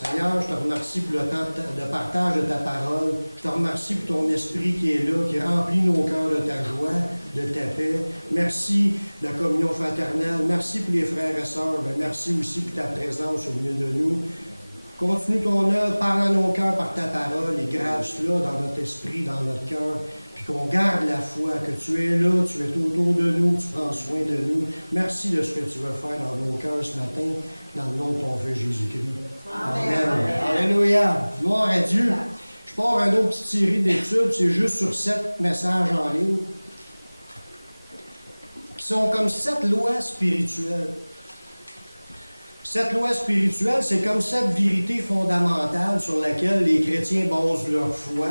Seigneur, je te remercie pour le temps de partage de ta parole. Je te remercie pour ton esprit qui est là, qui remplit nos cœurs de ta joie, de ta paix. Merci de la communion fraternelle. Merci pour les frères et sœurs. Mais merci aussi pour ta présence au milieu de nous. Continue ton œuvre, parle à nos cœurs par ta parole et grave cela dans notre esprit, dans notre cœur. Puis qu'on garde la foi, que tu es là, tu es autour de nous, tu prends soin de nous. Merci de ce que tu veux faire dans nos cœurs ce matin, dans le nom de ton Fils Jésus-Christ. Amen. Alléluia. Gloire à Dieu. Je pars une autre petite série d'études, c'est juste sur 7 messages en ligne, qui sont comme 7 lois spirituelles. 7 lois spirituelles, c'est comme 7 vérités fondamentales sur lesquelles les chrétiens basent leur foi,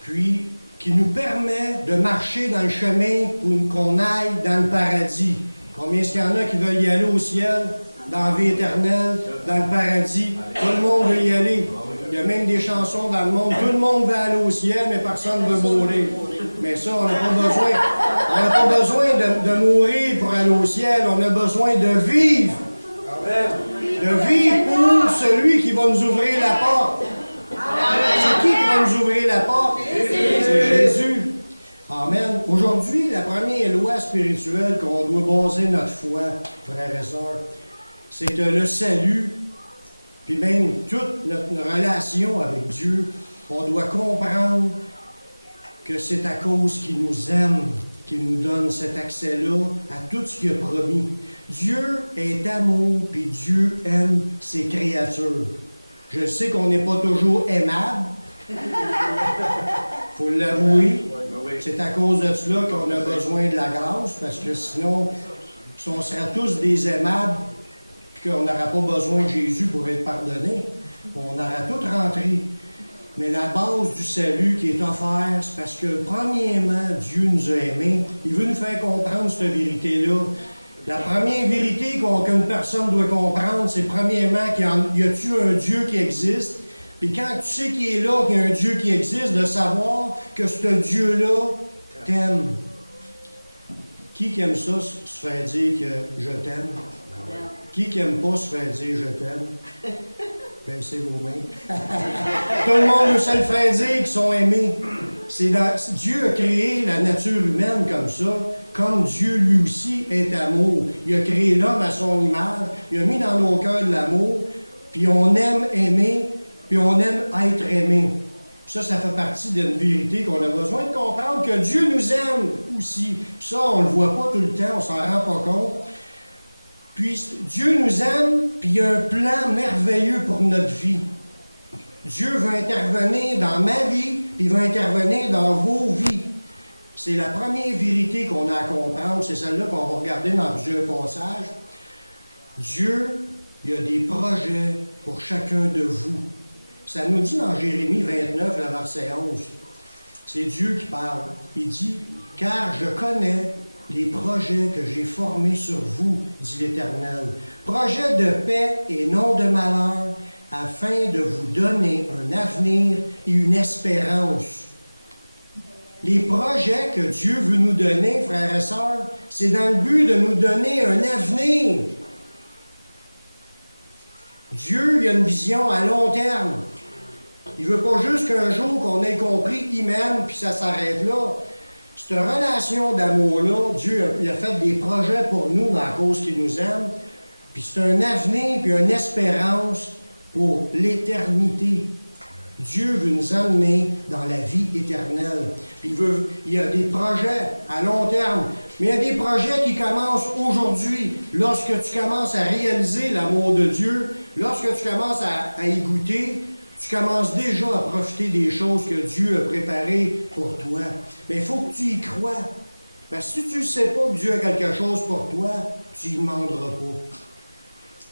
puis qui nous permet de marcher dans le chemin pour qu'on aille dans le paradis. Combien est-ce qu'il y en a qui veulent y aller au ciel, dans la vie éternelle, dans le paradis? Tout le monde veut y aller. Il y a même des chansons dans le monde. Tout le monde veut aller au ciel, mais personne ne veut mourir. Mais ça, on n'a pas besoin. On n'a pas besoin de mourir pour aller au ciel. On a besoin de vivre. De vivre pour celui qui va nous ouvrir la porte. C'est qui va nous ouvrir la porte? C'est Jésus. Amen. Aujourd'hui, la première loi spirituelle qu'on doit baser notre foi, frères et sœurs, c'est que le salut, puis même toute notre relation avec Dieu, on doit comprendre que c'est à cause qu'il nous aime, qu'il nous donne cet accès-là à tout ce qu'il a promis. Dieu est amour, puis Dieu aime ses créatures. Je sais qu'on n'est pas toujours aimable, il faut l'avouer. C'est à cause de cela qu'on a besoin de la grâce, parce que sinon, si on serait tous des aimables, puis qu'on n'aurait pas besoin de Jésus pour être pardonné, on aurait tout rentré. Mais la base du salut qui est offert, c'est parce que, premièrement, Dieu nous a aimés. Il veut nous faire comprendre cette vérité-là. La première vérité qu'une personne doit comprendre, c'est premièrement qu'il y a-tu un Dieu qui existe. Puis quand tu sais qu'il est là, qu'il y a un Dieu qui existe, de savoir que ce Dieu-là t'aime. Qui aime ça, se fait dire que je t'aime? Qui n'aime pas se fait dire je t'aime? Ben, c'est vos mains. Tout le monde veut se le faire dire qu'ils sont aimés. Dieu a créé la nature humaine comme ça, comme Dieu lui aussi est amour. Il a créé l'homme à son image, il a mis dans nos cœurs de l'amour, puis on aime aimer, puis on aime être aimé. Ça fait partie d'une vérité qu'on a besoin de comprendre, que Dieu nous aime aussi. Ça, on ne le voit pas tout le temps, on s'en rend pas compte. Puis Dieu nous aime, puis il y a un plan merveilleux pour notre vie. Dieu veut intervenir dans ma vie, puis il veut intervenir dans vos vies. C'est la première vérité qu'on a à comprendre, c'est celle-là qu'on va regarder dans plusieurs passages. Dieu, il y a des projets pour chacun de vous. Ça nous dit dans Jérémie 29, le verset 11. C'est Dieu qui parle. Il dit, « Car je connais les projets que j'ai formés sur vous, dit l'Éternel. Projets de paix et non de malheur, afin de vous donner un avenir et une espérance. » Les projets que Dieu veut nous donner, frères et sœurs, c'est dans le but de nous donner un avenir. Dieu, il a une vision à long terme. Il ne veut pas juste qu'un jour qu'on ait compris, il m'aime, puis ça s'arrête là. Cette relation d'amour-là, Dieu il a fait des projets pour nous dans la cause qu'il nous aime, puis c'est un avenir, puis une espérance pour l'éternité. Dieu veut nous emmener dans la vie éternelle. Puis il y a des projets à long terme, mais il y a des projets qui commencent aujourd'hui. Lorsque tu commences à réaliser l'amour de Dieu, lorsque tu commences à y goûter, tu commences déjà à profiter des choses que Dieu a préparées pour toi. Mais il faut que tu y crois. Parce que si tu ne sais pas que Dieu a quelque chose pour toi, tu n'y demanderas pas.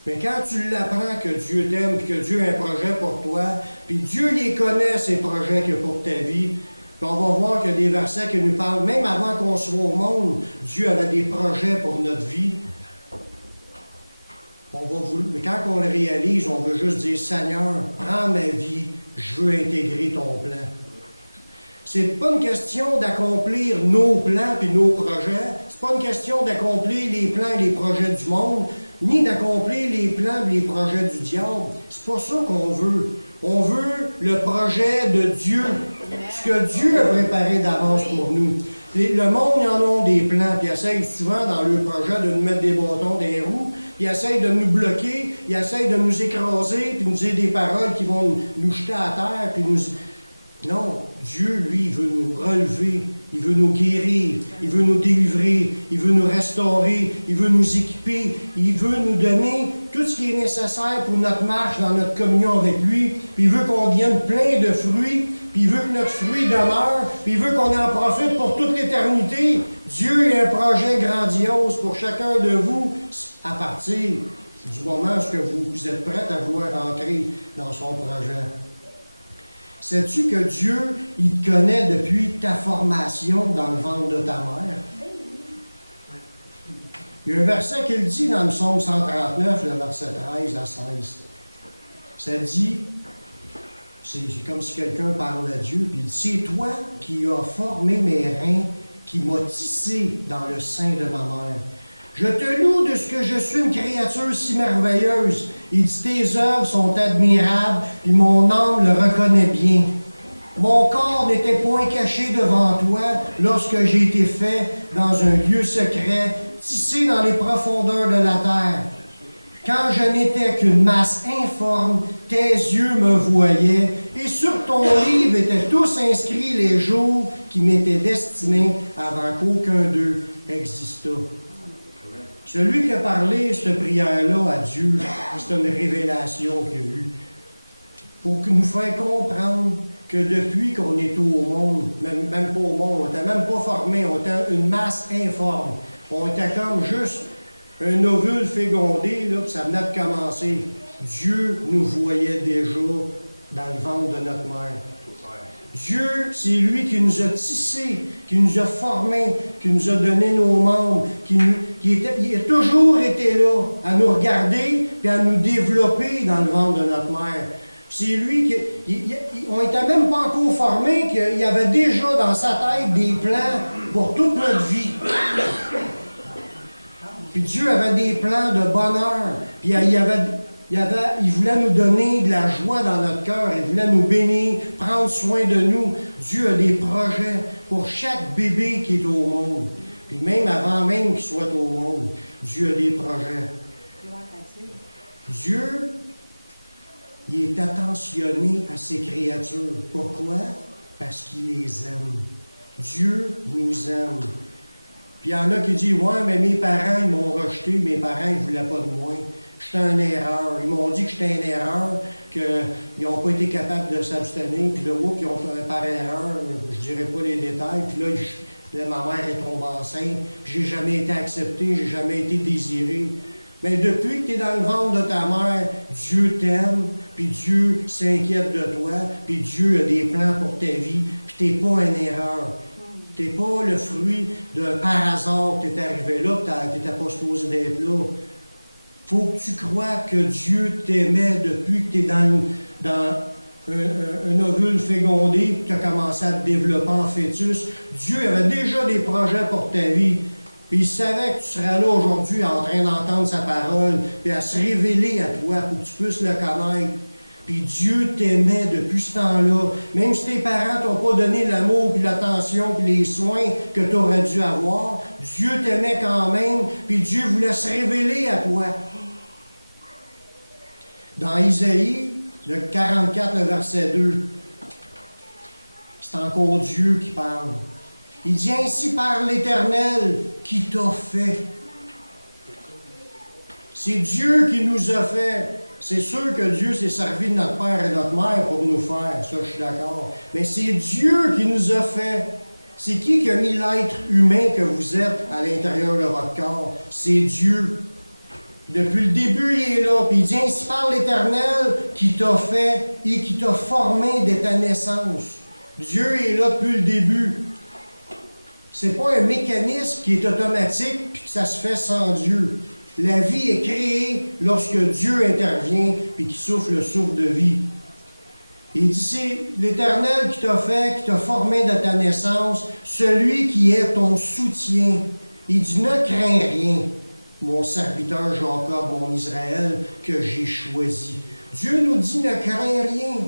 Mais quand tu l'apprends que Dieu t'aime et que Dieu a un projet pour toi, puis Dieu les connaît, ces projets qu'il y a pour ta vie, puis on va voir qu'il y a des versets qui nous parlent, même avant qu'on soit au monde, Dieu avait des projets pour notre vie. Mais quand on le réalise, on veut juste dire, Seigneur, prends ma vie, je veux intégrer ton plan. C'est pas une question d'accomplir nos plans et nos projets. C'est pas une question d'accomplir les plans et les projets du monde. ni d'accomplir les plans et les projets du diable. C'est pas ça qu'on veut. On veut le projet de Dieu, ce que Dieu a préparé d'avance pour nous. Le monde, ils en ont des plans, puis ils essayent souvent dans leur projet de nous mettre des bâtons dans les roues, puis ils essayent de nous bloquer, ils essayent de nous écraser, puis nous dire des paroles qui vont nous jeter à terre, puis nous... Non, Dieu, lui, il veut nous relever, il veut nous guérir, il veut nous délivrer, il veut nous restaurer, il veut nous équiper, il veut nous donner tout ce qui est nécessaire pour notre marche dans notre communion avec lui, puis il veut qu'on devienne plein de fruits, puis il veut que notre fruit demeure, puis il veut qu'on en profite pour toute l'éternité. Dieu a un projet grandiose pour chacun de vous à partir du moment où vous êtes prêts à vouloir entrer dans son projet. Sais-tu que Dieu, il te connaît depuis ta formation dans le ventre de ta mère? Il y a un verset qui le dit dans le psaume 139, le verset 13 à 16. Ça dit, c'est comme si quelqu'un parle à Dieu, puis il dit, c'est toi qui as formé mes reins, qui m'as tissé dans le sein de ma mère. Je te loue de ce que je suis une créature si merveilleuse. Il dit, tes œuvres sont admirables, et mon âme le reconnaît bien. Mon corps n'était point caché devant toi lorsque j'ai été fait dans un lieu secret, tissé dans les profondeurs de la terre. Quand je n'étais qu'une masse informe, tes yeux me voyaient, et sur ton livre étaient tous inscrits les jours qui m'étaient destinés avant qu'aucun d'eux existât. Celui qui a parlé cette prière-là à Dieu, c'est une révélation qu'il a eue pour nous faire comprendre que depuis qu'on est au monde, même pas au monde, on n'était même pas formé, on était une masse informe. On était comme juste un ovule fécondé, là, puis ça venait de commencer. Dieu nous voyait déjà dans le ventre de notre mère. Dieu, c'est lui qui nous a tissés, qui nous a formés, qui nous a donné nos membres, il a toujours été là à nous regarder et à nous développer dans le ventre de notre mère. C'est lui qui... on n'était même pas encore formés, qu'il avait déjà dans sa tête des plans pour toute notre vie. Puis Dieu avait des plans de bonheur, puis il voulait nous donner de la joie dans notre cœur, il voulait nous bénir, prendre soin de nous. Dieu a des projets pour chaque bébé qui est au monde. Puis même avant même qu'il soit au monde, Dieu a des projets. Dieu, il est attentionné à ses créatures. Pourquoi? Parce qu'il les aime. Dieu nous aime. Puis il y en a qui disent, ouais, mais mes parents, ils m'ont rejeté, mes parents, ils ne voulaient pas de moi. J'étais en erreur. Ils m'ont dit que j'étais en erreur, qu'ils n'ont pas été capables de s'abstenir, puis là, ils ont fait par erreur, je ne dirais pas les détails, puis là, ma mère est tombée enceinte, puis j'ai jamais été accepté, j'ai jamais été désiré. Mais depuis que tu es dans le ventre de ta mère, Dieu t'aime, puis Dieu s'inquiète de toi, puis Dieu a des plans pour ta vie, puis tu n'es pas en erreur. Tu n'es pas le fruit de par hasard que tu es arrivé là, que tu n'étais pas supposé d'être là. Faut que tu crois que Dieu t'aimait depuis que tu es dans un ovule fécondé, puis tu as commencé à te développer en fœtus. Dieu avait déjà des projets pour ta vie. Puis il savait que tu serais là aujourd'hui en train d'entendre sa parole, puis à se révéler à toi pour que tu puisses le connaître. Puis Dieu t'aimait depuis ce temps-là. Même si tes parents t'ont pas donné l'amour, puis l'attention, puis les soins que tu aurais dû avoir, Dieu t'aimait quand même, puis Dieu voulait se révéler à toi. Dans Isaïe, le 44, le verset 2, c'est encore Dieu qui parle. Il dit, ainsi parle l'Éternel qui t'a fait. C'est Dieu qui nous a fait. C'est sûr que Dieu s'est servi de notre père et de notre mère pour nous faire, ça je suis d'accord. Mais c'est Dieu qui nous a fait. C'est qui a mis l'être humain que vous êtes à l'intérieur de votre corps? C'est Dieu. Depuis le début, il est là. Puis il dit, ainsi parle l'Éternel qui t'a fait et qui t'a formé dès ta naissance. Dieu est là depuis le début. C'est pas un mécanisme qui est automatique puis que ça se fait sans Dieu. La vie est créée lorsque Dieu intervient et qui souffle le souffle de vie. Il dit, c'est l'Éternel qui t'a fait, qui t'a formé de ta naissance, celui qui est ton soutien. Il dit, ne crains rien, mon serviteur Jacob, mon Israël, que j'ai choisi. Dieu nous dit, ne crains rien.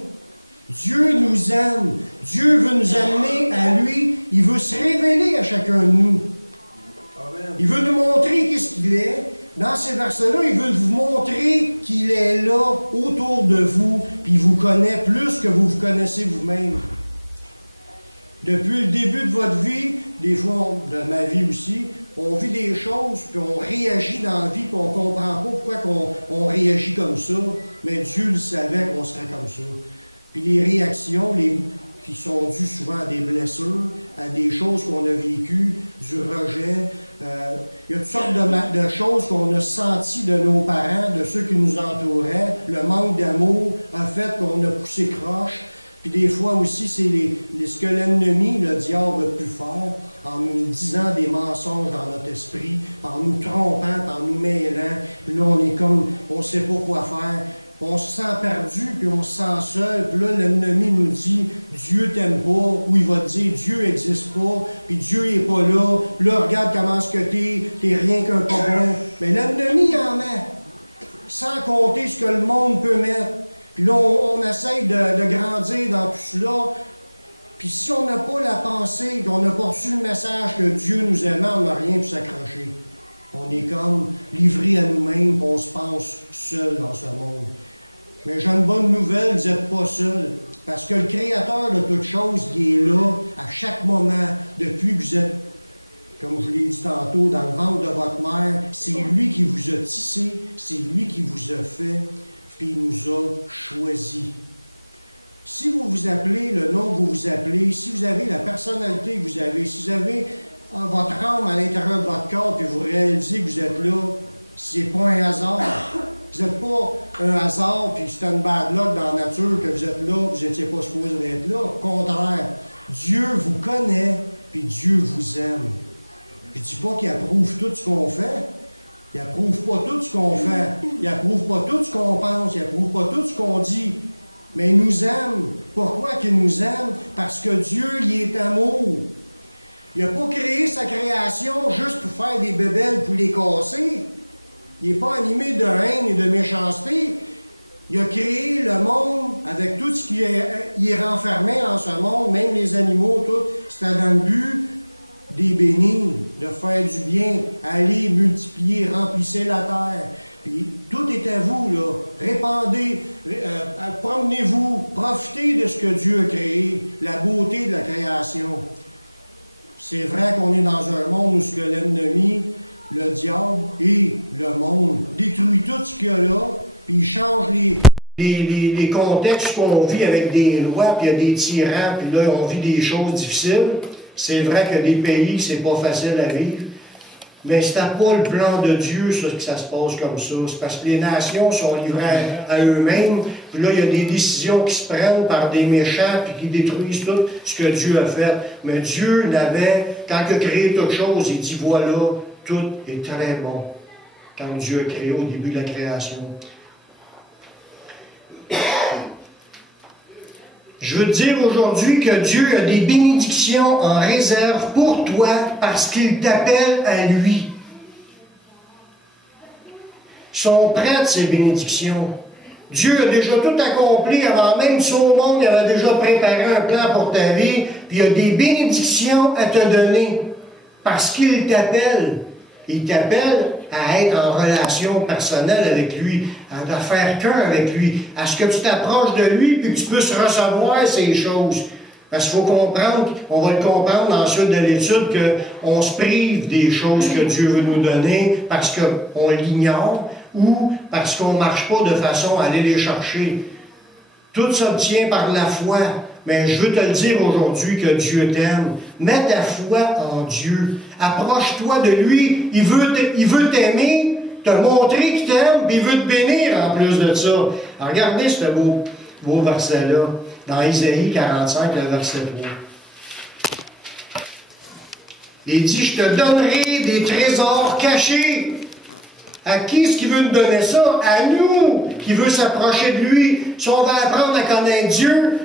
Dieu nous aime. Dieu veut nous amener à lui. Il veut se révéler à chacun de nous. Il veut nous montrer qu'est-ce qu'il est. Dans ces versets-là, il veut vous montrer qu'il est là, autour de vous, puis il vous connaît plus que vous vous connaissez vous-même. Depuis le début de votre vie, des fois de ma vie aussi, on vit des choses, puis on réagit dans la vie, puis on ne comprend pas pourquoi on réagit comme ça, mais Dieu le savait qu'on serait comme ça. Puis les réactions, qui sont dues souvent à des blessures, à des choses qu'on a vécues, du rejet. Il y a toutes sortes de choses qu'on a senties de nos parents, de ceux qui nous entouraient. Le manque d'amour a fait qu'on a poussé croche. Puis des fois aussi, c'est ce que l'ennemi, le diable, a pu faire en nous disant des mensonges dans notre esprit, en nous trompant, en nous mêlant. Puis là, on est comme, on ne sait pas quoi faire. On se sent perdu, puis on se sent seul. Puis là, l'ennemi nous dit, Dieu t'aime pas, ou il va te dire, Dieu n'existe pas, puis Dieu n'est pas là. Là, regarde comment ce que t'es rien qu'un pas bon. Mais l'ennemi en met, sans compter ce que le monde peut mettre. Puis là, on essaye de grandir dans tout cela. Puis si on n'a pas la pensée, qu'on n'a pas reçu le message que Dieu nous aimait, on n'a rien pu s'accrocher. On est comme livré à nous-mêmes, on se pense seul dans ce monde. Mais j'ai une bonne nouvelle, vous n'êtes pas seul. Parce que le Créateur de toutes choses, il est là à chaque moment, depuis que vous êtes, comme je l'ai dit tantôt, dans le ventre de votre mère. C'est lui qui vous a tissé, c'est lui qui vous a fait, puis il nous a choisis. Si vous vous appelez le nom que vous vous appelez, si vous avez la personnalité que vous avez, si vous avez votre âme à l'intérieur de votre corps, puis vous réalisez que vous êtes là, c'est pas un hasard. Vous n'êtes pas un hasard, puis c'est une bad luck dans la nature que vous êtes là, vous n'étiez pas supposé être là. Au contraire, Dieu vous connaît, puis Dieu vous aime. Je ne dis pas qu'il approuve tout ce qu'on fait. Il n'approuve pas tout ce qu'on fait. Il n'approuve pas tout ce qu'on pense. Il n'approuve pas tout ce qu'on dit. Mais il nous aime. Pourquoi qu'il nous aime? Parce que Dieu, il est amour. Il n'a pas créé sa création juste pour faire des bébelles pour les casser. Il n'est pas animé de haine et de méchanceté. Il a créé le monde avec tout ce qui est renfermé dans ce monde, même les animaux, tout. C'était dans le but des bénir, de faire du bien, aller multiplier, remplissez la terre. Puis tout est à vous, là. Répandez, promenez-vous, profitez de ce que Dieu a créé, la beauté de la création. C'est vrai qu'on est dans un monde où ce que l'ennemi, le diable et le monde détruit tout ce qu'il y a là, puis il change les contextes qu'on vit avec des lois, puis il y a des tyrans, puis là on vit des choses difficiles. C'est vrai que des pays, c'est pas facile à vivre, mais c'est pas le plan de Dieu ça, que ça se passe comme ça. C'est parce que les nations sont livrées à eux-mêmes, puis là il y a des décisions qui se prennent par des méchants, puis qui détruisent tout ce que Dieu a fait. Mais Dieu l'avait, quand il a créé toute chose, il dit voilà, tout est très bon. Quand Dieu a créé au début de la création. Je veux te dire aujourd'hui que Dieu a des bénédictions en réserve pour toi parce qu'il t'appelle à lui. Ils sont prêtes, ces bénédictions. Dieu a déjà tout accompli avant même son monde, il avait déjà préparé un plan pour ta vie, puis il a des bénédictions à te donner parce qu'il t'appelle. Il t'appelle à être en relation personnelle avec lui, à faire cœur avec lui, à ce que tu t'approches de lui et que tu puisses recevoir ces choses. Parce qu'il faut comprendre, on va le comprendre dans la suite de l'étude, qu'on se prive des choses que Dieu veut nous donner parce qu'on l'ignore ou parce qu'on ne marche pas de façon à aller les chercher. Tout s'obtient par la foi. Mais je veux te le dire aujourd'hui que Dieu t'aime. Mets ta foi en Dieu. Approche-toi de lui. Il veut t'aimer, te montrer qu'il t'aime, puis il veut te bénir en plus de ça. Alors, regardez ce beau verset-là, dans Isaïe 45, le verset 3. Il dit, je te donnerai des trésors cachés. À qui est-ce qui veut nous donner ça? À nous, qui veut s'approcher de lui. Si on va apprendre à connaître Dieu,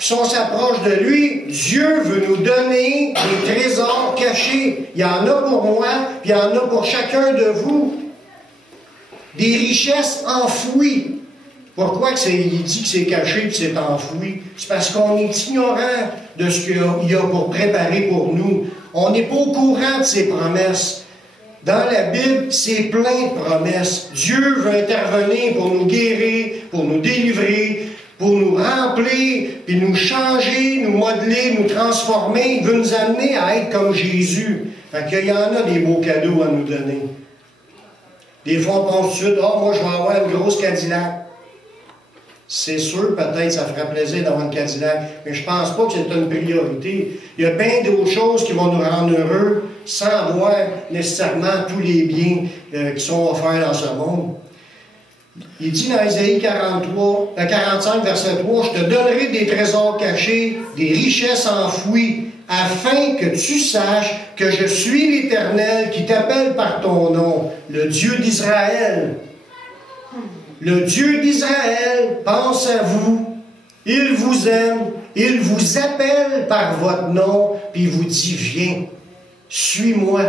Puis si on s'approche de lui, Dieu veut nous donner des trésors cachés. Il y en a pour moi, puis il y en a pour chacun de vous. Des richesses enfouies. Pourquoi il dit que c'est caché et c'est enfoui? C'est parce qu'on est ignorant de ce qu'il y a pour préparer pour nous. On n'est pas au courant de ses promesses. Dans la Bible, c'est plein de promesses. Dieu veut intervenir pour nous guérir, pour nous délivrer, pour nous remplir, puis nous changer, nous modeler, nous transformer. Il veut nous amener à être comme Jésus. Fait qu'il y en a des beaux cadeaux à nous donner. Des fois, on pense tout de suite, « Ah, moi, je vais avoir une grosse Cadillac. » C'est sûr, peut-être, ça fera plaisir d'avoir une Cadillac, mais je ne pense pas que c'est une priorité. Il y a bien d'autres choses qui vont nous rendre heureux sans avoir nécessairement tous les biens qui sont offerts dans ce monde. Il dit dans Ésaïe 45, verset 3, « Je te donnerai des trésors cachés, des richesses enfouies, afin que tu saches que je suis l'Éternel qui t'appelle par ton nom, le Dieu d'Israël. » Le Dieu d'Israël pense à vous, il vous aime, il vous appelle par votre nom, puis il vous dit, viens, suis-moi.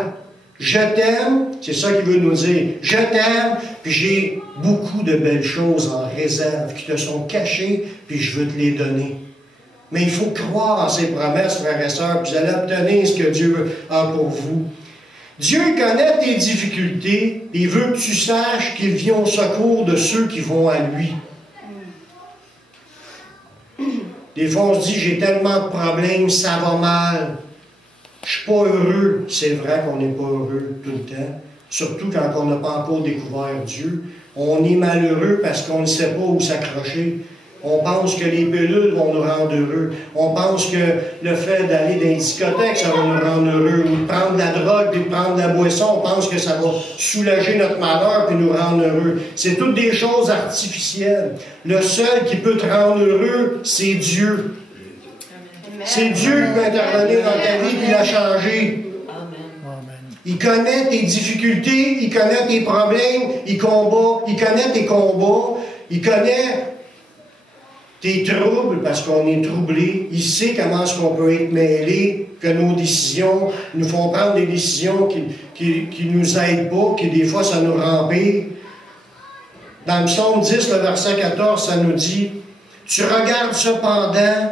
Je t'aime, c'est ça qu'il veut nous dire. Je t'aime, puis j'ai beaucoup de belles choses en réserve qui te sont cachées, puis je veux te les donner. Mais il faut croire en ses promesses, frères et sœurs, puis vous allez obtenir ce que Dieu a pour vous. Dieu connaît tes difficultés, et il veut que tu saches qu'il vient au secours de ceux qui vont à lui. Des fois, on se dit, j'ai tellement de problèmes, ça va mal. Je ne suis pas heureux. C'est vrai qu'on n'est pas heureux tout le temps. Surtout quand on n'a pas encore découvert Dieu. On est malheureux parce qu'on ne sait pas où s'accrocher. On pense que les pilules vont nous rendre heureux. On pense que le fait d'aller dans les discothèques, ça va nous rendre heureux. Ou de prendre de la drogue, puis de prendre de la boisson, on pense que ça va soulager notre malheur puis nous rendre heureux. C'est toutes des choses artificielles. Le seul qui peut te rendre heureux, c'est Dieu. C'est Dieu qui peut intervenir dans ta vie et la changer. Il connaît tes difficultés, il connaît tes problèmes, il connaît tes combats, il connaît tes troubles, parce qu'on est troublé. Il sait comment est-ce qu'on peut être mêlé, que nos décisions nous font prendre des décisions qui ne nous aident pas, qui des fois ça nous rend pire. Dans le psaume 10, le verset 14, ça nous dit « Tu regardes cependant,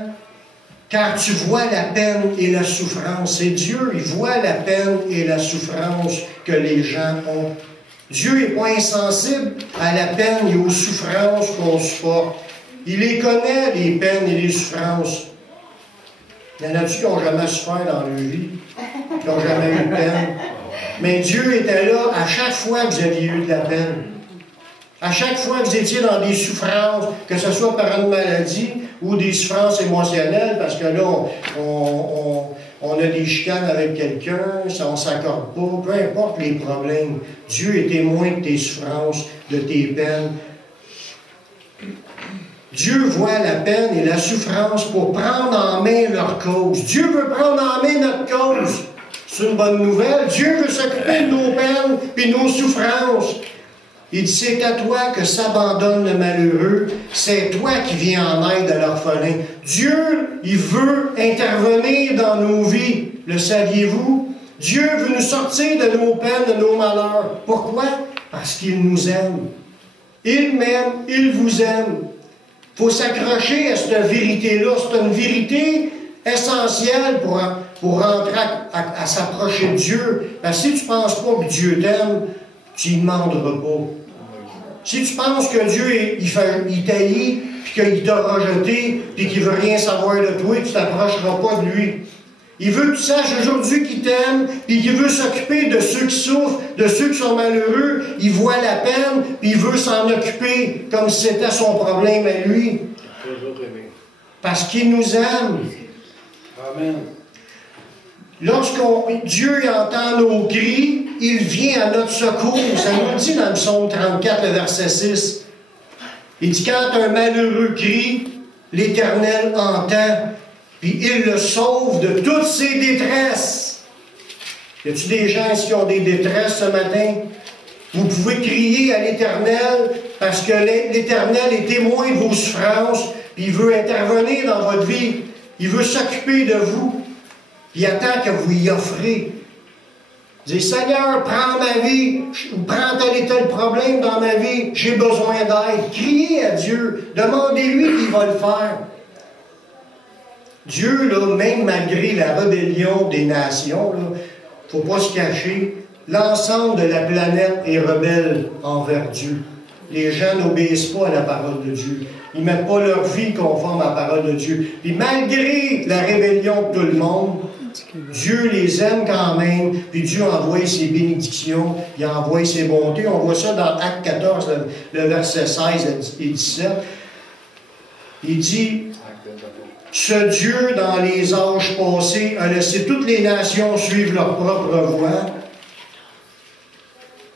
car tu vois la peine et la souffrance. » C'est Dieu, il voit la peine et la souffrance que les gens ont. Dieu n'est pas insensible à la peine et aux souffrances qu'on supporte. Il les connaît, les peines et les souffrances. Il y en a-tu qui n'ont jamais souffert dans leur vie, qui n'ont jamais eu de peine? Mais Dieu était là à chaque fois que vous aviez eu de la peine. À chaque fois que vous étiez dans des souffrances, que ce soit par une maladie ou des souffrances émotionnelles, parce que là, on a des chicanes avec quelqu'un, on ne s'accorde pas, peu importe les problèmes. Dieu est témoin de tes souffrances, de tes peines. Dieu voit la peine et la souffrance pour prendre en main leur cause. Dieu veut prendre en main notre cause. C'est une bonne nouvelle. Dieu veut s'occuper de nos peines et de nos souffrances. Il dit, c'est à toi que s'abandonne le malheureux. C'est toi qui viens en aide à l'orphelin. Dieu, il veut intervenir dans nos vies. Le saviez-vous? Dieu veut nous sortir de nos peines, de nos malheurs. Pourquoi? Parce qu'il nous aime. Il m'aime, il vous aime. Il faut s'accrocher à cette vérité-là. C'est une vérité essentielle pour rentrer à s'approcher de Dieu. Parce que si tu ne penses pas que Dieu t'aime, tu ne demanderas pas. Si tu penses que Dieu il t'haït, puis qu'il t'a rejeté, puis qu'il ne veut rien savoir de toi, tu ne t'approcheras pas de lui. Il veut que tu saches aujourd'hui qu'il t'aime, puis qu'il veut s'occuper de ceux qui souffrent, de ceux qui sont malheureux. Il voit la peine, puis il veut s'en occuper comme si c'était son problème à lui. Parce qu'il nous aime. Amen. Lorsque Dieu entend nos cris, il vient à notre secours. Ça nous dit dans le psaume 34, le verset 6. Il dit, quand un malheureux crie, l'Éternel entend. Puis il le sauve de toutes ses détresses. Y a-t-il des gens ici qui ont des détresses ce matin? Vous pouvez crier à l'Éternel parce que l'Éternel est témoin de vos souffrances, puis il veut intervenir dans votre vie, il veut s'occuper de vous, puis il attend que vous y offrez. Dites, Seigneur, prends ma vie, ou prends tel et tel problème dans ma vie, j'ai besoin d'aide. Criez à Dieu, demandez-lui qu'il va le faire. Dieu, là, même malgré la rébellion des nations, il ne faut pas se cacher, l'ensemble de la planète est rebelle envers Dieu. Les gens n'obéissent pas à la parole de Dieu. Ils ne mettent pas leur vie conforme à la parole de Dieu. Et malgré la rébellion de tout le monde, Dieu les aime quand même, puis Dieu envoie ses bénédictions, il envoie ses bontés. On voit ça dans Acte 14, le verset 16 et 17. Il dit, « Ce Dieu, dans les âges passés, a laissé toutes les nations suivre leur propre voie. »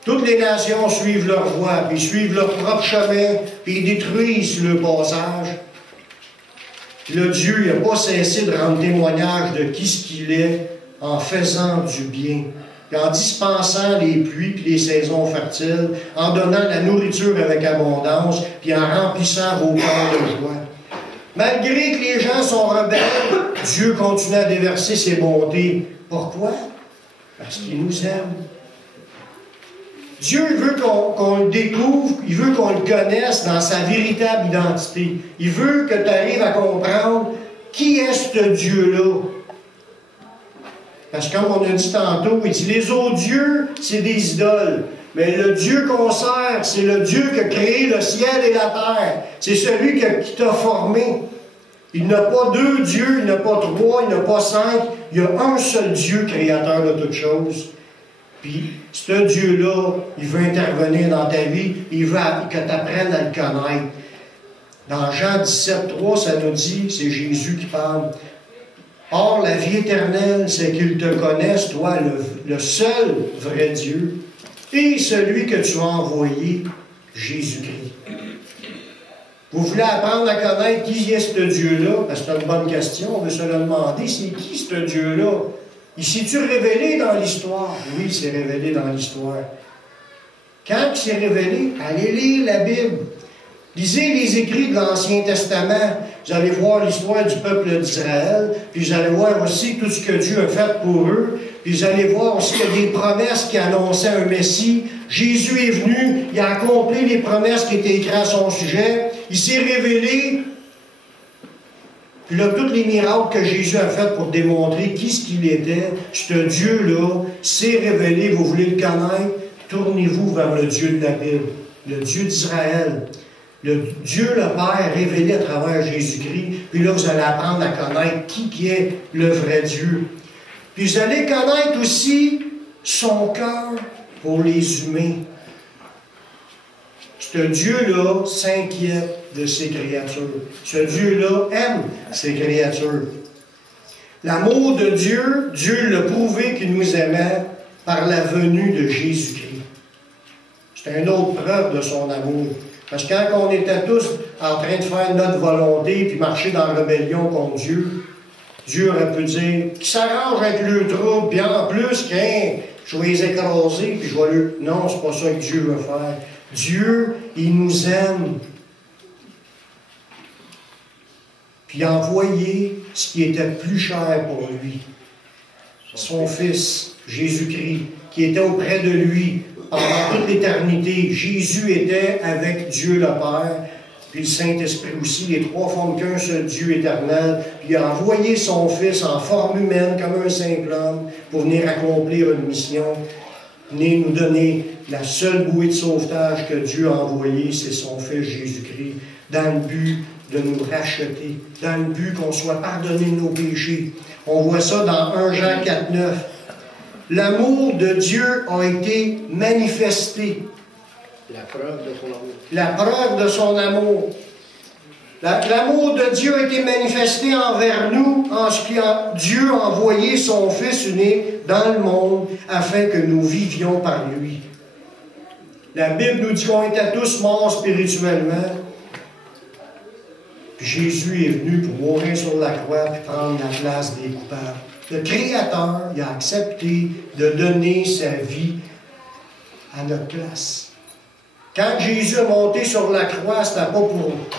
Toutes les nations suivent leur voie, puis suivent leur propre chemin, puis ils détruisent le passage. Le Dieu n'a pas cessé de rendre témoignage de qui ce qu'il est en faisant du bien, et en dispensant les pluies puis les saisons fertiles, en donnant la nourriture avec abondance, puis en remplissant vos cœurs de joie. Malgré que les gens sont rebelles, Dieu continue à déverser ses bontés. Pourquoi? Parce qu'il nous aime. Dieu veut qu'on le découvre, il veut qu'on le connaisse dans sa véritable identité. Il veut que tu arrives à comprendre qui est ce Dieu-là. Parce que comme on a dit tantôt, il dit les autres dieux, c'est des idoles. Mais le Dieu qu'on sert, c'est le Dieu qui a créé le ciel et la terre. C'est celui qui t'a formé. Il n'a pas deux dieux, il n'a pas trois, il n'a pas cinq. Il y a un seul Dieu créateur de toutes choses. Puis, ce Dieu-là, il veut intervenir dans ta vie, il veut que tu apprennes à le connaître. Dans Jean 17,3, ça nous dit, c'est Jésus qui parle. Or, la vie éternelle, c'est qu'ils te connaissent, toi, le seul vrai Dieu, et celui que tu as envoyé, Jésus-Christ. Vous voulez apprendre à connaître qui est ce Dieu-là? Parce que c'est une bonne question, on veut se le demander, c'est qui ce Dieu-là? Il s'est-tu révélé dans l'histoire? Oui, il s'est révélé dans l'histoire. Quand il s'est révélé, allez lire la Bible. Lisez les écrits de l'Ancien Testament. Vous allez voir l'histoire du peuple d'Israël. Puis vous allez voir aussi tout ce que Dieu a fait pour eux. Puis vous allez voir aussi qu'il y a des promesses qui annonçaient un Messie. Jésus est venu, il a accompli les promesses qui étaient écrites à son sujet. Il s'est révélé. Puis là, tous les miracles que Jésus a fait pour démontrer qui ce qu'il était, ce Dieu-là s'est révélé, vous voulez le connaître, tournez-vous vers le Dieu de la Bible, le Dieu d'Israël, le Dieu le Père révélé à travers Jésus-Christ. Puis là, vous allez apprendre à connaître qui est le vrai Dieu. Puis vous allez connaître aussi son cœur pour les humains. Ce Dieu-là s'inquiète de ses créatures. Ce Dieu-là aime ses créatures. L'amour de Dieu, Dieu l'a prouvé qu'il nous aimait par la venue de Jésus-Christ. C'est une autre preuve de son amour. Parce que quand on était tous en train de faire notre volonté puis marcher dans la rébellion contre Dieu, Dieu aurait pu dire qu'il s'arrange avec le trouble, puis en plus, je vais les écraser, puis je vais le... Non, c'est pas ça que Dieu veut faire. Dieu, il nous aime. Puis il a envoyé ce qui était plus cher pour lui. Son Fils, Jésus-Christ, qui était auprès de lui pendant toute l'éternité. Jésus était avec Dieu le Père, puis le Saint-Esprit aussi, les trois forment qu'un seul Dieu éternel. Puis il a envoyé son Fils en forme humaine, comme un simple homme, pour venir accomplir une mission, venir nous donner la seule bouée de sauvetage que Dieu a envoyée, c'est son Fils Jésus-Christ, dans le but de nous racheter, dans le but qu'on soit pardonné de nos péchés. On voit ça dans 1 Jean 4,9. L'amour de Dieu a été manifesté. La preuve de son amour. La preuve de son amour. L'amour de Dieu a été manifesté envers nous en ce que Dieu a envoyé son Fils unique dans le monde afin que nous vivions par lui. La Bible nous dit qu'on était tous morts spirituellement. Puis Jésus est venu pour mourir sur la croix et prendre la place des coupables. Le Créateur, il a accepté de donner sa vie à notre place. Quand Jésus est monté sur la croix, ce n'était pas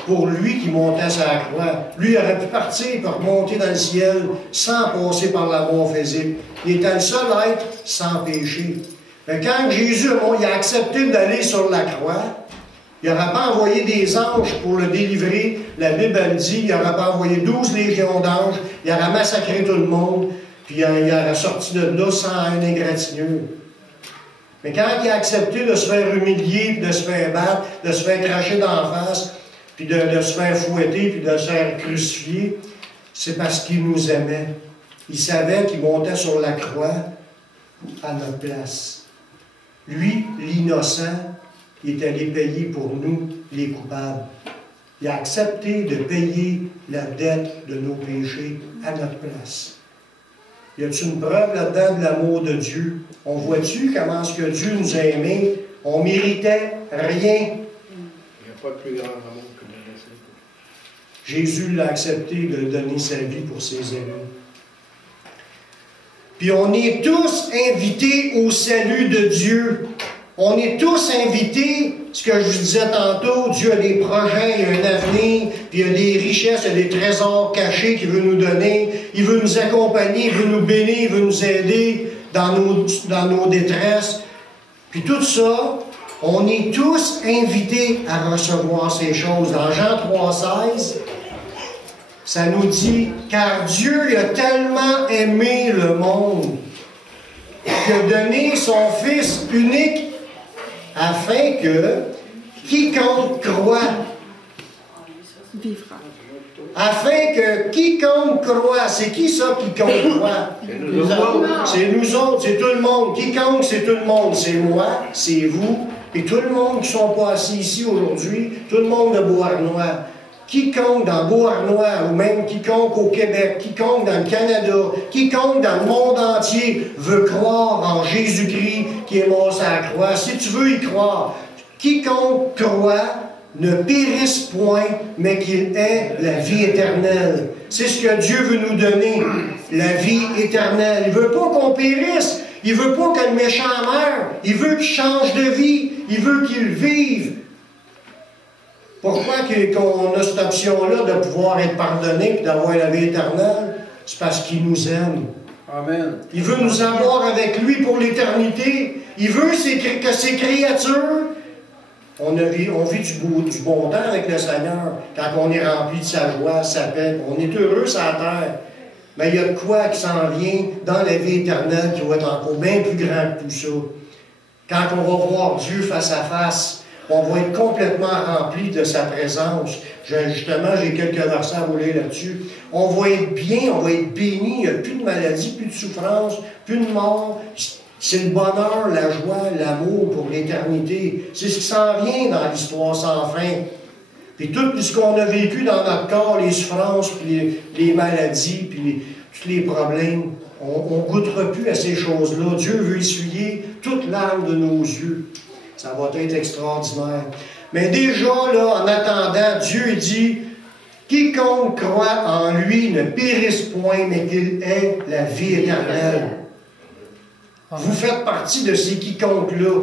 pour lui qui montait sur la croix. Lui, il aurait pu partir et remonter dans le ciel sans passer par la mort physique. Il était le seul être sans péché. Mais quand Jésus il a accepté d'aller sur la croix, il n'aurait pas envoyé des anges pour le délivrer. La Bible elle dit, il n'aurait pas envoyé 12 légions d'anges, il aurait massacré tout le monde, puis il aurait sorti de là sans une égratignure. Mais quand il a accepté de se faire humilier, puis de se faire battre, de se faire cracher d'en face, puis de se faire fouetter, puis de se faire crucifier, c'est parce qu'il nous aimait. Il savait qu'il montait sur la croix à notre place. Lui, l'innocent, il est allé payer pour nous, les coupables. Il a accepté de payer la dette de nos péchés à notre place. Y a-t-il une preuve là-dedans de l'amour de Dieu? On voit-tu comment est-ce que Dieu nous a aimés? On méritait rien. Il n'y a pas de plus grand amour que de laisser. Jésus l'a accepté de donner sa vie pour ses amis. Puis on est tous invités au salut de Dieu. On est tous invités, ce que je vous disais tantôt, Dieu a des projets, il a un avenir, puis il y a des richesses, il y a des trésors cachés qu'il veut nous donner, il veut nous accompagner, il veut nous bénir, il veut nous aider dans nos détresses. Puis tout ça, on est tous invités à recevoir ces choses. Dans Jean 3,16, ça nous dit, « Car Dieu a tellement aimé le monde qu'il a donné son Fils unique afin que quiconque croit, afin que quiconque croit, c'est qui ça, quiconque croit? C'est nous autres. C'est nous autres, c'est tout le monde. Quiconque, c'est tout le monde. C'est moi, c'est vous, et tout le monde qui ne sont pas assis ici aujourd'hui, tout le monde de Beauharnois. Quiconque dans Beauharnois, ou même quiconque au Québec, quiconque dans le Canada, quiconque dans le monde entier veut croire en Jésus-Christ qui est mort sur la croix, si tu veux y croire, quiconque croit ne périsse point, mais qu'il ait la vie éternelle. C'est ce que Dieu veut nous donner, la vie éternelle. Il ne veut pas qu'on périsse, il ne veut pas que le méchant meure, il veut qu'il change de vie, il veut qu'il vive. Pourquoi qu'on a cette option-là de pouvoir être pardonné et d'avoir la vie éternelle? C'est parce qu'il nous aime. Amen. Il veut nous avoir avec lui pour l'éternité. Il veut que ces créatures, on vit du bon temps avec le Seigneur, quand on est rempli de sa joie, sa paix. On est heureux sur la terre. Mais il y a de quoi qui s'en vient dans la vie éternelle qui va être encore bien plus grand que tout ça. Quand on va voir Dieu face à face, on va être complètement rempli de sa présence. Justement, j'ai quelques versets à vous lire là-dessus. On va être bien, on va être béni, il n'y a plus de maladie, plus de souffrance, plus de mort. C'est le bonheur, la joie, l'amour pour l'éternité. C'est ce qui s'en vient dans l'histoire sans fin. Puis tout ce qu'on a vécu dans notre corps, les souffrances, puis les maladies, puis tous les problèmes, on ne goûtera plus à ces choses-là. Dieu veut essuyer toute larme de nos yeux. Ça va être extraordinaire. Mais déjà, là, en attendant, Dieu dit, « Quiconque croit en lui ne périsse point, mais qu'il ait la vie éternelle. » Vous faites partie de ces quiconques-là.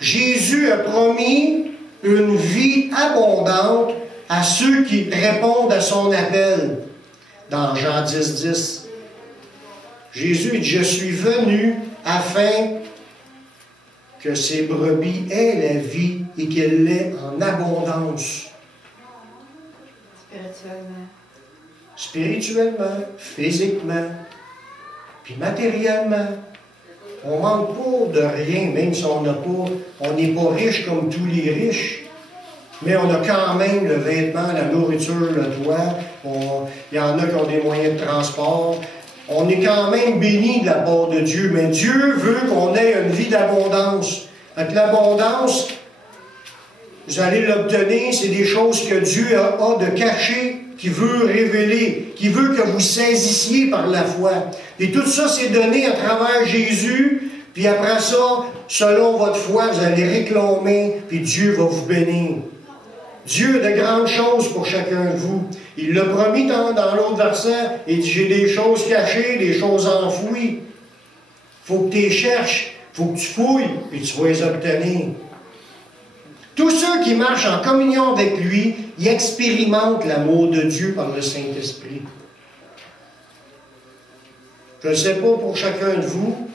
Jésus a promis une vie abondante à ceux qui répondent à son appel. Dans Jean 10, 10. Jésus dit, « Je suis venu afin que ces brebis aient la vie et qu'elle l'ait en abondance. » Spirituellement. Spirituellement, physiquement, puis matériellement. On ne manque pas de rien, même si on n'est pas riche comme tous les riches. Mais on a quand même le vêtement, la nourriture, le toit. Il y en a qui ont des moyens de transport. On est quand même béni de la part de Dieu, mais Dieu veut qu'on ait une vie d'abondance. L'abondance, vous allez l'obtenir, c'est des choses que Dieu a de cachées, qu'il veut révéler, qu'il veut que vous saisissiez par la foi. Et tout ça, c'est donné à travers Jésus, puis après ça, selon votre foi, vous allez réclamer, puis Dieu va vous bénir. Dieu a de grandes choses pour chacun de vous. Il l'a promis dans l'autre verset. Il dit, j'ai des choses cachées, des choses enfouies. Il faut que tu les cherches, il faut que tu fouilles, et tu vas les obtenir. qui marchent en communion avec lui, ils expérimentent l'amour de Dieu par le Saint-Esprit. Je ne sais pas pour chacun de vous,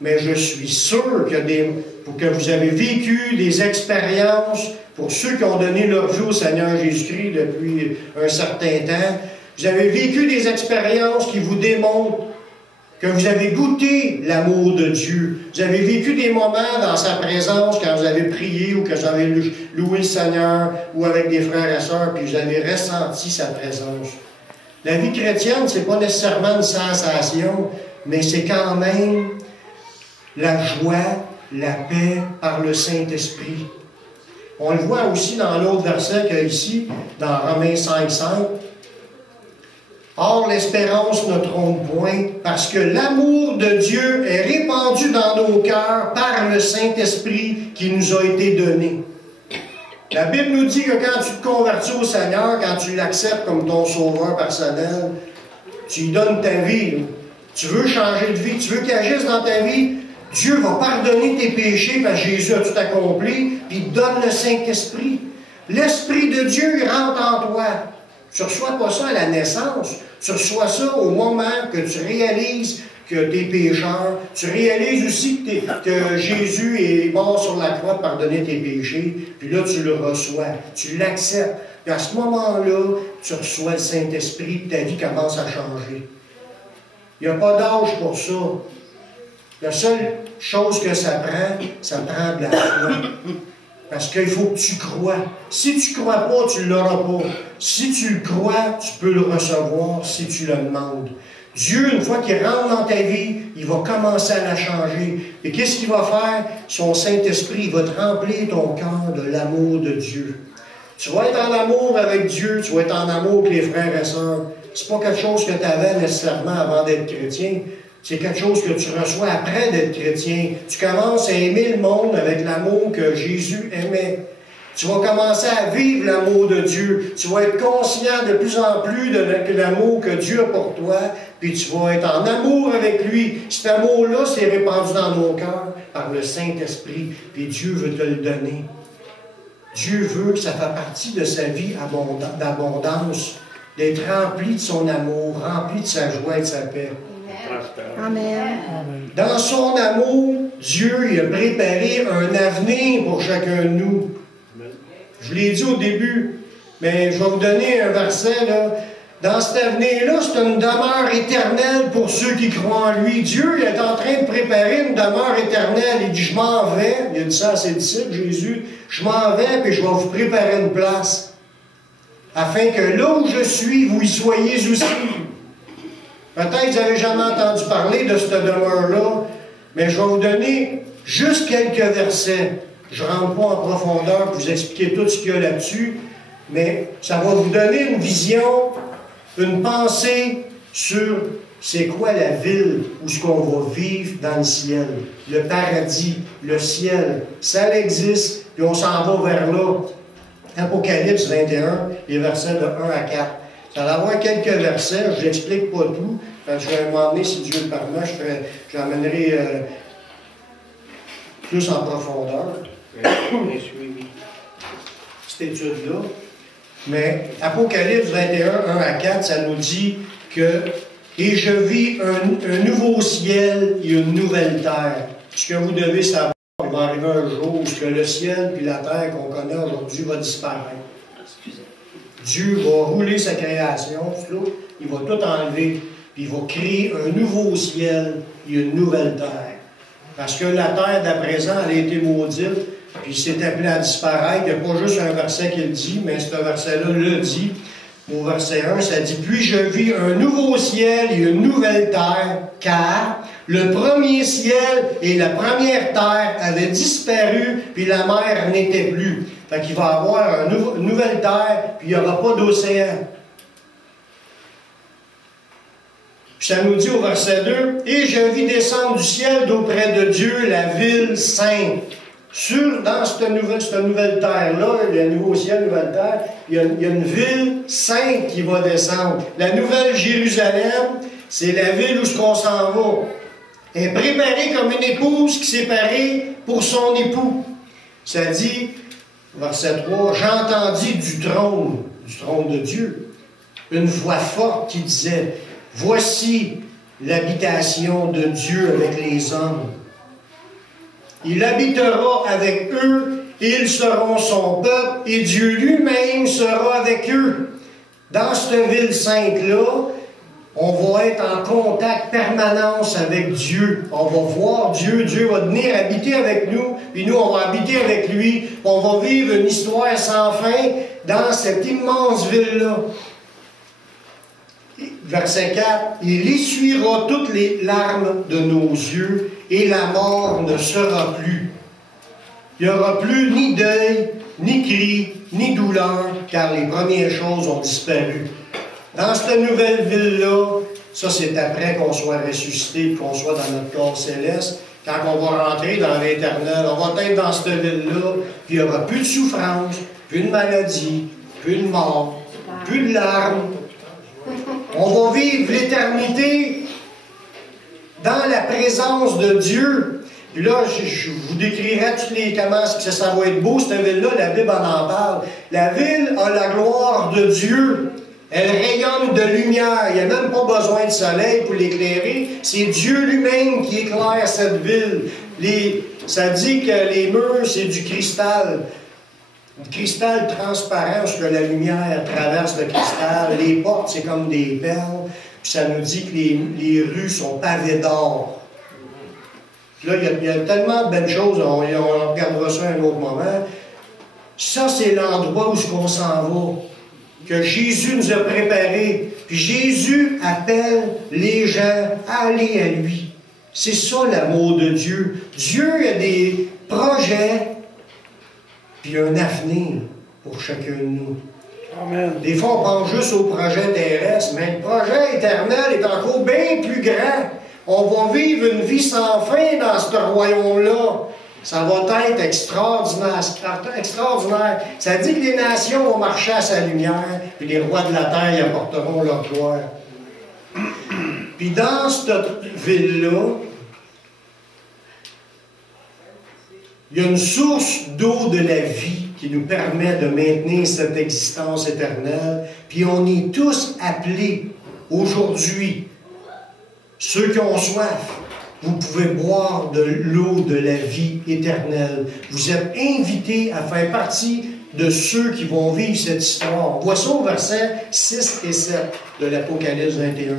mais je suis sûr que vous avez vécu des expériences, pour ceux qui ont donné leur vie au Seigneur Jésus-Christ depuis un certain temps, vous avez vécu des expériences qui vous démontrent que vous avez goûté l'amour de Dieu. Vous avez vécu des moments dans sa présence quand vous avez prié ou que vous avez loué le Seigneur ou avec des frères et sœurs, puis vous avez ressenti sa présence. La vie chrétienne, ce n'est pas nécessairement une sensation, mais c'est quand même la joie, la paix par le Saint-Esprit. On le voit aussi dans l'autre verset qu'il y a ici, dans Romains 5,5. Or, l'espérance ne trompe point, parce que l'amour de Dieu est répandu dans nos cœurs par le Saint-Esprit qui nous a été donné. La Bible nous dit que quand tu te convertis au Seigneur, quand tu l'acceptes comme ton sauveur personnel, tu lui donnes ta vie. Tu veux changer de vie, tu veux qu'il agisse dans ta vie, Dieu va pardonner tes péchés parce que Jésus a tout accompli, puis il donne le Saint-Esprit. L'Esprit de Dieu il rentre en toi. Tu ne reçois pas ça à la naissance. Tu reçois ça au moment que tu réalises que tu es pécheur. Tu réalises aussi que Jésus est mort sur la croix pour pardonner tes péchés. Puis là, tu le reçois. Tu l'acceptes. Puis à ce moment-là, tu reçois le Saint-Esprit et ta vie commence à changer. Il n'y a pas d'âge pour ça. La seule chose que ça prend de la foi. Parce qu'il faut que tu crois. Si tu ne crois pas, tu ne l'auras pas. Si tu le crois, tu peux le recevoir si tu le demandes. Dieu, une fois qu'il rentre dans ta vie, il va commencer à la changer. Et qu'est-ce qu'il va faire? Son Saint-Esprit, il va te remplir ton cœur de l'amour de Dieu. Tu vas être en amour avec Dieu, tu vas être en amour avec les frères et sœurs. Ce n'est pas quelque chose que tu avais nécessairement avant d'être chrétien. C'est quelque chose que tu reçois après d'être chrétien. Tu commences à aimer le monde avec l'amour que Jésus aimait. Tu vas commencer à vivre l'amour de Dieu. Tu vas être conscient de plus en plus de l'amour que Dieu a pour toi. Puis tu vas être en amour avec lui. Cet amour-là s'est répandu dans nos cœurs par le Saint-Esprit. Puis Dieu veut te le donner. Dieu veut que ça fasse partie de sa vie d'abondance, d'être rempli de son amour, rempli de sa joie et de sa paix. Amen. Dans son amour, Dieu il a préparé un avenir pour chacun de nous. Je l'ai dit au début, mais je vais vous donner un verset là. Dans cet avenir-là, c'est une demeure éternelle pour ceux qui croient en lui. Dieu il est en train de préparer une demeure éternelle. Il dit, je m'en vais. Il a dit ça à ses disciples, Jésus. Je m'en vais, puis je vais vous préparer une place. Afin que là où je suis, vous y soyez aussi. Peut-être que vous n'avez jamais entendu parler de cette demeure-là, mais je vais vous donner juste quelques versets. Je ne rentre pas en profondeur pour vous expliquer tout ce qu'il y a là-dessus, mais ça va vous donner une vision, une pensée sur c'est quoi la ville où ce qu'on va vivre dans le ciel. Le paradis, le ciel, ça existe, puis on s'en va vers là. Apocalypse 21, les versets de 1 à 4. Ça va avoir quelques versets, je n'explique pas tout. Je vais m'emmener, si Dieu le permet, je l'amènerai plus en profondeur. Cette étude-là. Mais Apocalypse 21, 1 à 4, ça nous dit que « Et je vis un nouveau ciel et une nouvelle terre. » Ce que vous devez savoir, il va arriver un jour où le ciel et la terre qu'on connaît aujourd'hui va disparaître. Dieu va rouler sa création, il va tout enlever, puis il va créer un nouveau ciel et une nouvelle terre. Parce que la terre, d'à présent, elle a été maudite, puis s'est appelée à disparaître. Il n'y a pas juste un verset qui le dit, mais ce verset-là le dit. Au verset 1, ça dit « Puis je vis un nouveau ciel et une nouvelle terre, car le premier ciel et la première terre avaient disparu, puis la mer n'était plus. » Fait qu'il va y avoir une nouvelle terre, puis il n'y aura pas d'océan. Puis ça nous dit au verset 2, « Et je vis descendre du ciel d'auprès de Dieu la ville sainte. » Dans cette nouvelle terre-là, le nouveau ciel, nouvelle terre, il y a une ville sainte qui va descendre. La nouvelle Jérusalem, c'est la ville où on s'en va. Elle est préparée comme une épouse qui s'est parée pour son époux. Ça dit, Verset 3, « J'entendis du trône de Dieu, une voix forte qui disait, « Voici l'habitation de Dieu avec les hommes. Il habitera avec eux, et ils seront son peuple, et Dieu lui-même sera avec eux. » Dans cette ville sainte-là, on va être en contact permanence avec Dieu. On va voir Dieu. Dieu va venir habiter avec nous, puis nous, on va habiter avec lui. On va vivre une histoire sans fin dans cette immense ville-là. Verset 4, « Il essuiera toutes les larmes de nos yeux, et la mort ne sera plus. Il n'y aura plus ni deuil, ni cri, ni douleur, car les premières choses ont disparu. » Dans cette nouvelle ville-là, ça c'est après qu'on soit ressuscité, qu'on soit dans notre corps céleste, quand on va rentrer dans l'éternel, on va être dans cette ville-là, puis il n'y aura plus de souffrance, plus de maladie, plus de mort, plus de larmes. On va vivre l'éternité dans la présence de Dieu. Puis là, je vous décrirai comment ça va être beau, cette ville-là. La Bible en parle. La ville a la gloire de Dieu. Elle rayonne de lumière. Il n'y a même pas besoin de soleil pour l'éclairer. C'est Dieu lui-même qui éclaire cette ville. Ça dit que les murs, c'est du cristal. Du cristal transparent, parce que la lumière traverse le cristal. Les portes, c'est comme des perles. Puis ça nous dit que les rues sont pavées d'or. Là, il y a tellement de belles choses. On regardera ça à un autre moment. Ça, c'est l'endroit où on s'en va. Que Jésus nous a préparé. Puis Jésus appelle les gens à aller à lui. C'est ça l'amour de Dieu. Dieu a des projets, puis un avenir pour chacun de nous. Amen. Des fois, on pense juste au projet terrestre, mais le projet éternel est encore bien plus grand. On va vivre une vie sans fin dans ce royaume-là. Ça va être extraordinaire. Ça dit que les nations vont marcher à sa lumière, et les rois de la terre y apporteront leur gloire. Puis dans cette ville-là, il y a une source d'eau de la vie qui nous permet de maintenir cette existence éternelle. Puis on est tous appelés aujourd'hui, ceux qui ont soif, vous pouvez boire de l'eau de la vie éternelle. Vous êtes invités à faire partie de ceux qui vont vivre cette histoire. Voici au verset 6 et 7 de l'Apocalypse 21.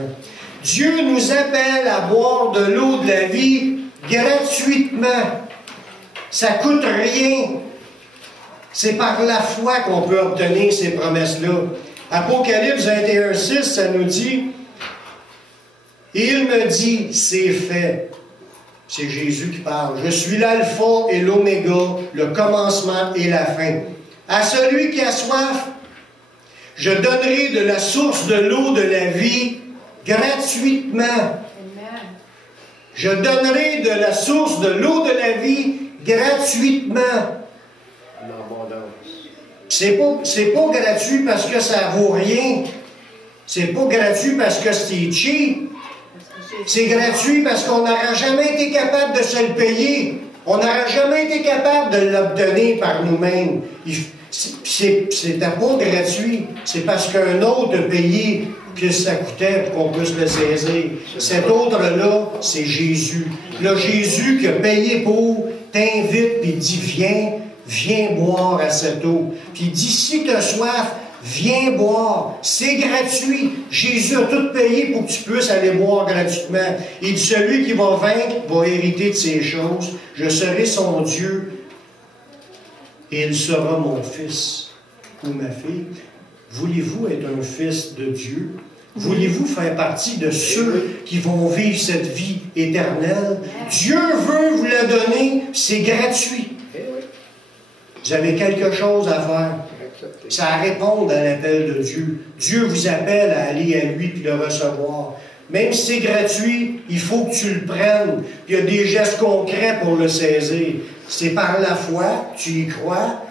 Dieu nous appelle à boire de l'eau de la vie gratuitement. Ça ne coûte rien. C'est par la foi qu'on peut obtenir ces promesses-là. Apocalypse 21, 6, ça nous dit, « Et il me dit, c'est fait. » C'est Jésus qui parle. « Je suis l'alpha et l'oméga, le commencement et la fin. À celui qui a soif, je donnerai de la source de l'eau de la vie gratuitement. » Amen. Je donnerai de la source de l'eau de la vie gratuitement. En abondance. C'est pas gratuit parce que ça vaut rien. C'est pas gratuit parce que c'est cheap. C'est gratuit parce qu'on n'aura jamais été capable de se le payer. On n'aura jamais été capable de l'obtenir par nous-mêmes. C'était pas gratuit. C'est parce qu'un autre a payé que ça coûtait pour qu'on puisse le saisir. Cet autre-là, c'est Jésus. Là, Jésus qui a payé pour, t'invite et dit, viens boire à cette eau. Puis il dit, si tu as soif, viens boire. C'est gratuit. Jésus a tout payé pour que tu puisses aller boire gratuitement. Il dit, celui qui va vaincre va hériter de ces choses. Je serai son Dieu et il sera mon fils ou ma fille. Voulez-vous être un fils de Dieu? Voulez-vous faire partie de ceux qui vont vivre cette vie éternelle? Dieu veut vous la donner, c'est gratuit. Vous avez quelque chose à faire. C'est à répondre à l'appel de Dieu. Dieu vous appelle à aller à lui et le recevoir. Même si c'est gratuit, il faut que tu le prennes. Il y a des gestes concrets pour le saisir. C'est par la foi, tu y crois.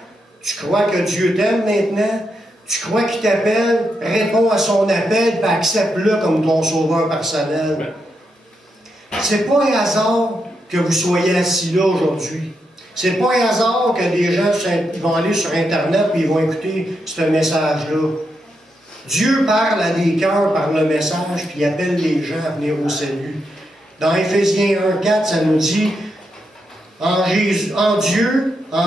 Tu crois que Dieu t'aime maintenant. Tu crois qu'il t'appelle, réponds à son appel, puis accepte-le comme ton sauveur personnel. C'est pas un hasard que vous soyez assis là aujourd'hui. C'est pas un hasard que des gens ils vont aller sur Internet et ils vont écouter ce message-là. Dieu parle à des cœurs par le message puis il appelle les gens à venir au salut. Dans Éphésiens 1,4, ça nous dit en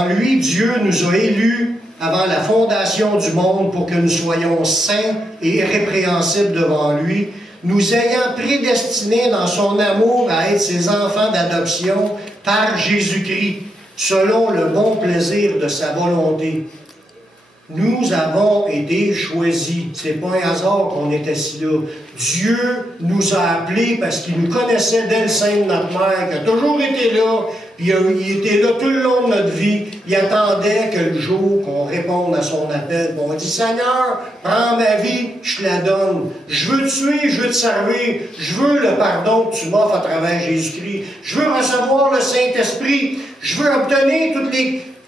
lui, Dieu nous a élus avant la fondation du monde pour que nous soyons saints et irrépréhensibles devant lui, nous ayant prédestinés dans son amour à être ses enfants d'adoption par Jésus-Christ, selon le bon plaisir de sa volonté. Nous avons été choisis. Ce n'est pas un hasard qu'on est assis là. Dieu nous a appelés parce qu'il nous connaissait dès le sein de notre mère, qui a toujours été là, puis il était là tout le long de notre vie. Il attendait que le jour qu'on réponde à son appel. On dit, Seigneur, prends ma vie, je te la donne. Je veux te suivre, je veux te servir. Je veux le pardon que tu m'offres à travers Jésus-Christ. Je veux recevoir le Saint-Esprit. Je veux obtenir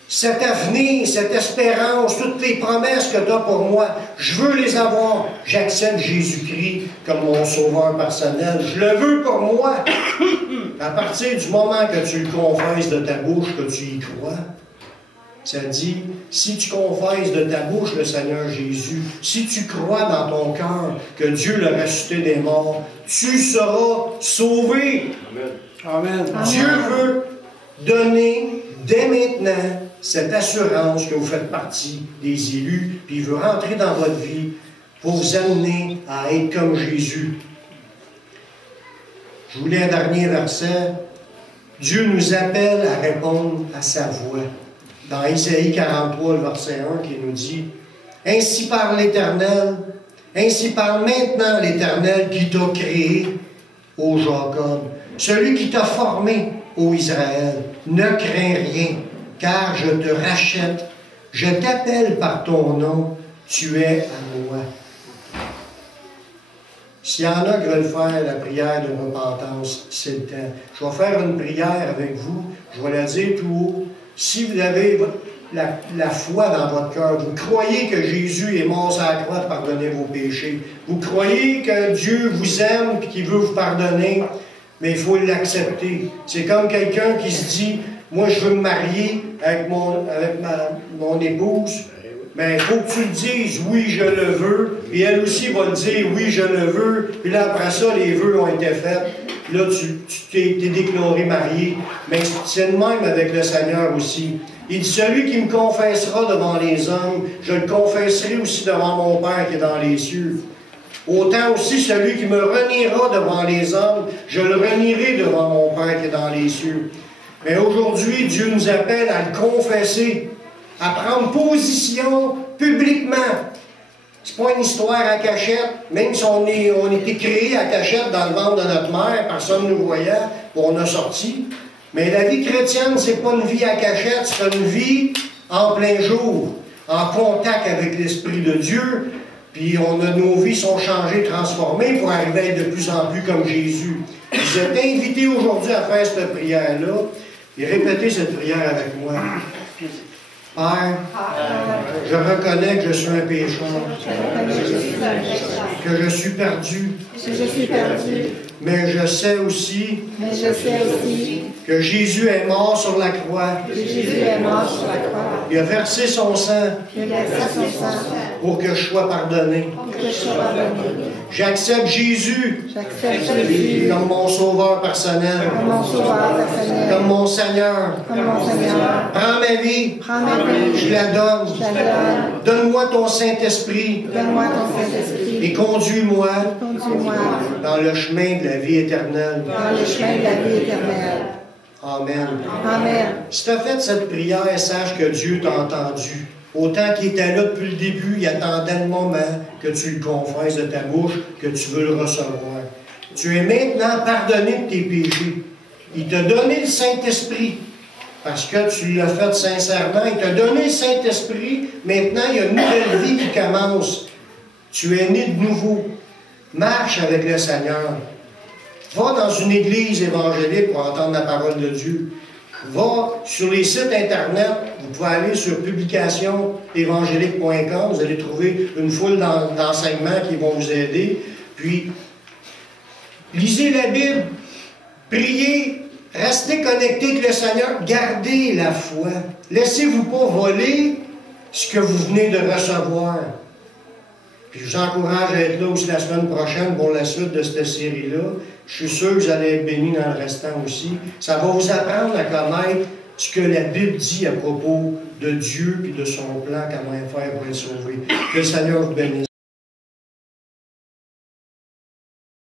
cet avenir, cette espérance, toutes les promesses que tu as pour moi. Je veux les avoir. J'accepte Jésus-Christ comme mon sauveur personnel. Je le veux pour moi. À partir du moment que tu le confesses de ta bouche, que tu y crois, ça dit, si tu confesses de ta bouche le Seigneur Jésus, si tu crois dans ton cœur que Dieu l'a ressuscité des morts, tu seras sauvé. Amen. Amen. Dieu veut donner dès maintenant cette assurance que vous faites partie des élus, puis il veut rentrer dans votre vie pour vous amener à être comme Jésus. Je vous lis un dernier verset. Dieu nous appelle à répondre à sa voix. Dans Isaïe 43, le verset 1, qui nous dit « Ainsi parle l'Éternel, ainsi parle maintenant l'Éternel qui t'a créé, ô Jacob, celui qui t'a formé, ô Israël. Ne crains rien, car je te rachète, je t'appelle par ton nom, tu es à moi. » S'il y en a qui veulent faire la prière de repentance, c'est le temps. Je vais faire une prière avec vous, je vais la dire tout haut. Si vous avez la foi dans votre cœur, vous croyez que Jésus est mort sur la croix pour pardonner vos péchés, vous croyez que Dieu vous aime et qu'il veut vous pardonner, mais il faut l'accepter. C'est comme quelqu'un qui se dit, moi je veux me marier avec mon épouse, mais il faut que tu le dises, oui, je le veux. Et elle aussi va le dire, oui, je le veux. Puis là, après ça, les vœux ont été faits. Là, tu t'es déclaré marié. Mais c'est le même avec le Seigneur aussi. Il dit, celui qui me confessera devant les hommes, je le confesserai aussi devant mon Père qui est dans les cieux. Autant aussi, celui qui me reniera devant les hommes, je le renierai devant mon Père qui est dans les cieux. Mais aujourd'hui, Dieu nous appelle à le confesser, à prendre position publiquement. C'est pas une histoire à cachette, même si on était créé à cachette dans le ventre de notre mère, personne ne nous voyait, on a sorti. Mais la vie chrétienne, c'est pas une vie à cachette, c'est une vie en plein jour, en contact avec l'Esprit de Dieu, puis nos vies sont changées, transformées pour arriver à être de plus en plus comme Jésus. Je t'ai invité aujourd'hui à faire cette prière-là, et répétez cette prière avec moi. Père, je reconnais que je suis un pécheur, que je suis perdu, mais je sais aussi que Jésus est mort sur la croix. Il a versé son sang pour que je sois pardonné. J'accepte Jésus comme mon sauveur personnel, comme mon Seigneur. Prends ma vie, je la donne. Donne-moi ton Saint-Esprit et conduis-moi dans le chemin de la vie éternelle. Amen. Si tu as fait cette prière, sache que Dieu t'a entendu. Autant qu'il était là depuis le début, il attendait le moment que tu le confesses de ta bouche, que tu veux le recevoir. Tu es maintenant pardonné de tes péchés. Il t'a donné le Saint-Esprit, parce que tu l'as fait sincèrement. Il t'a donné le Saint-Esprit. Maintenant, il y a une nouvelle vie qui commence. Tu es né de nouveau. Marche avec le Seigneur. Va dans une église évangélique pour entendre la parole de Dieu. Va sur les sites Internet, vous pouvez aller sur publicationsévangélique.com, vous allez trouver une foule d'enseignements qui vont vous aider. Puis, lisez la Bible, priez, Restez connectés avec le Seigneur. Gardez la foi. Laissez-vous pas voler ce que vous venez de recevoir. Puis je vous encourage à être là aussi la semaine prochaine pour la suite de cette série-là. Je suis sûr que vous allez être bénis dans le restant aussi. Ça va vous apprendre à connaître ce que la Bible dit à propos de Dieu et de son plan, comment faire pour être sauvé. Que le Seigneur vous bénisse.